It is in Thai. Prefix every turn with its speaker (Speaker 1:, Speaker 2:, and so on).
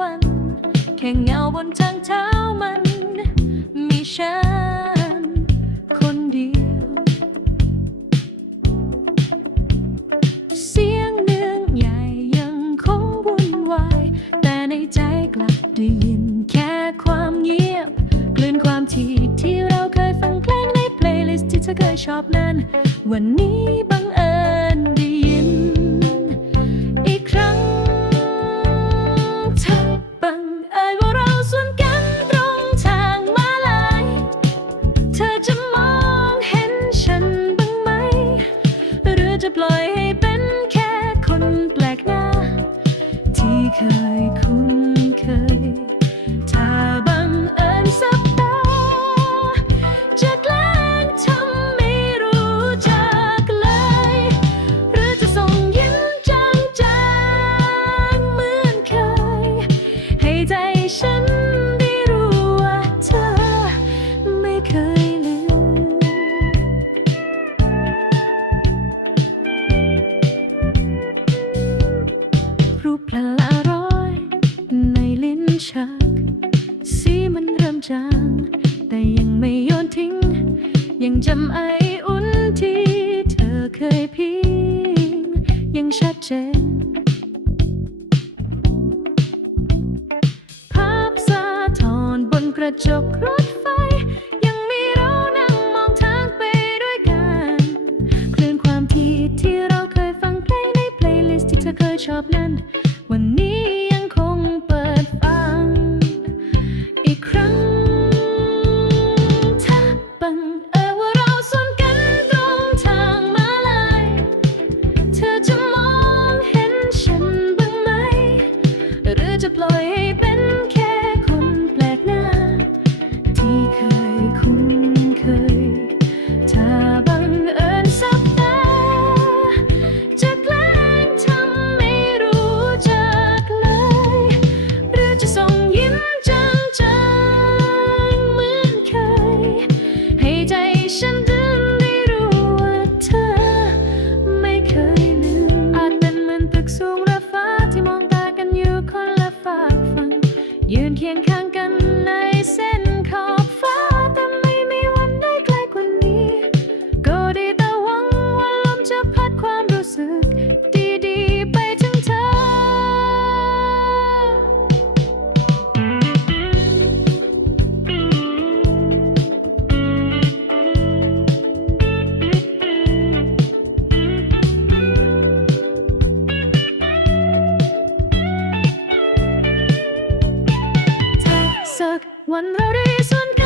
Speaker 1: วัน แค่เงาบนทางเท้ามัน มีฉันคนเดียว เสียงเนื้องใหญ่ยังคงวุ่นวาย แต่ในใจกลับได้ยินแค่ความเงียบกลืนความที่ที่เราเคยฟังเพลงในเพลย์ลิสต์ที่เธอเคยชอบนั้น วันนี้บังเอิญ ห แต่ยังไม่โยนทิ้ง ยังจำไออุ่นที่เธอเคยพิง ยังชัดเจน ภาพสะท้อนบนกระจกรถไฟ ยังมีเรานั่งมองทางไปด้วยกัน คลื่นความที่ที่เราเคยฟังเพลงในเพลย์ลิสต์ที่เธอเคยชอบนั้น วันนี้ ยืนเคียงข้าง one road is on